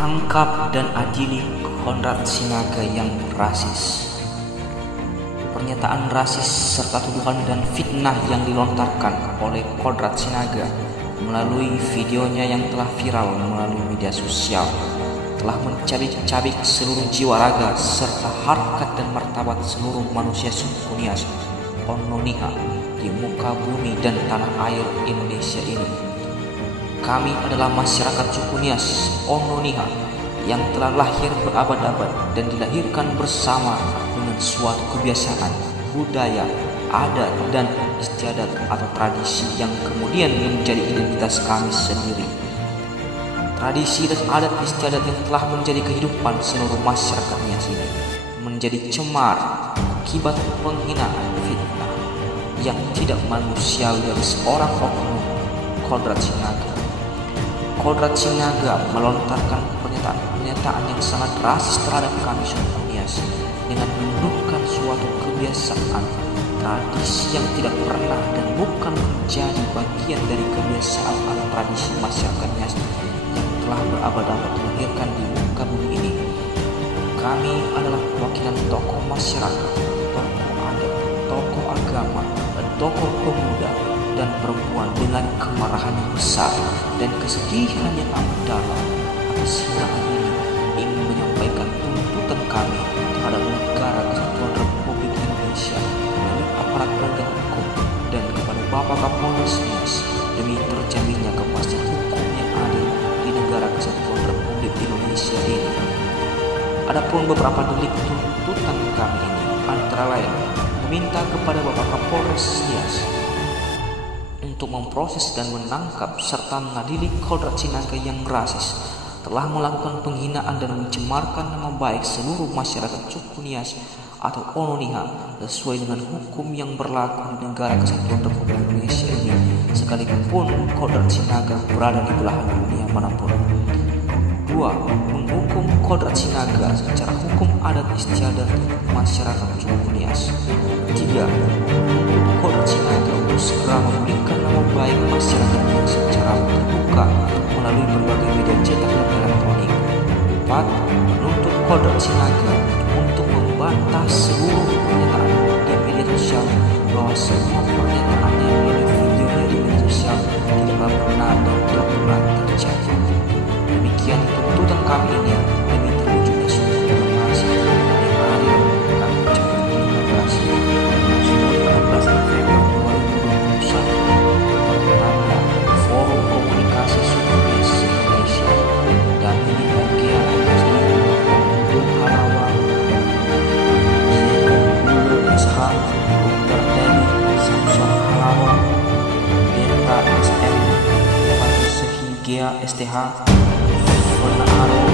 Tangkap dan adili Konrad Sinaga yang rasis. Pernyataan rasis serta tuduhan dan fitnah yang dilontarkan oleh Konrad Sinaga melalui videonya yang telah viral melalui media sosial telah mencabik-cabik seluruh jiwa raga serta harkat dan martabat seluruh manusia suku Nias Onnoniha di muka bumi dan tanah air Indonesia ini. Kami adalah masyarakat suku Nias Onnoniha yang telah lahir berabad-abad dan dilahirkan bersama dengan suatu kebiasaan, budaya, adat, dan istiadat atau tradisi yang kemudian menjadi identitas kami sendiri. Tradisi dan adat istiadat yang telah menjadi kehidupan seluruh masyarakat Nias ini menjadi cemar akibat penghinaan fitnah yang tidak manusiawi dari seorang oknum Konrad Sinaga. Konrad Sinaga melontarkan pernyataan yang sangat rasis terhadap kami suku Nias dengan menuduhkan suatu kebiasaan, tradisi yang tidak pernah dan bukan menjadi bagian dari kebiasaan atau tradisi masyarakat Nias yang telah berabad-abad dilahirkan di muka bumi ini. Kami adalah perwakilan tokoh masyarakat, tokoh adat, tokoh agama, dan tokoh pemuda dan perempuan dengan kemarahan yang besar dan kesedihan yang amat dalam atas hinaan ini ingin menyampaikan tuntutan kami terhadap negara Kesatuan Republik Indonesia melalui aparat penegak hukum dan kepada Bapak Kapolres Nias demi terjaminnya kepastian hukum yang adil di negara Kesatuan Republik Indonesia ini. Adapun beberapa delik tuntutan kami ini antara lain meminta kepada Bapak Kapolres Nias untuk memproses dan menangkap serta mengadili Konrad Sinaga yang rasis telah melakukan penghinaan dan mencemarkan nama baik seluruh masyarakat suku Nias atau Onnoniha sesuai dengan hukum yang berlaku di negara Kesatuan Republik Indonesia ini, sekalipun Konrad Sinaga berada di belahan dunia manapun. 2. Menghukum Konrad Sinaga secara hukum adat istiadat masyarakat suku Nias. 3. Menuntut Konrad Sinaga untuk segera memulihkan nama baik masyarakat Nias secara terbuka melalui berbagai media cetak dan elektronik. 4. Menuntut Konrad Sinaga untuk membantah seluruh pernyataan di media sosial bahwa semua pernyataannya melalui videonya di media sosial tidaklah benar dan tidak pernah terjadi. Demikian tuntutan kami ini demi terwujudnya suatu demokrasi yang adil. Kami ucapkan terima kasih. Sudah 16 Februari 2021 tertanda Forum Komunikasi Suku Nias Indonesia dan ini bagian dari Bung Halawa, Guru SH, Dr. Denny Samson Halawa, Denta SM, Fatih Sehigea STH, Warna Aro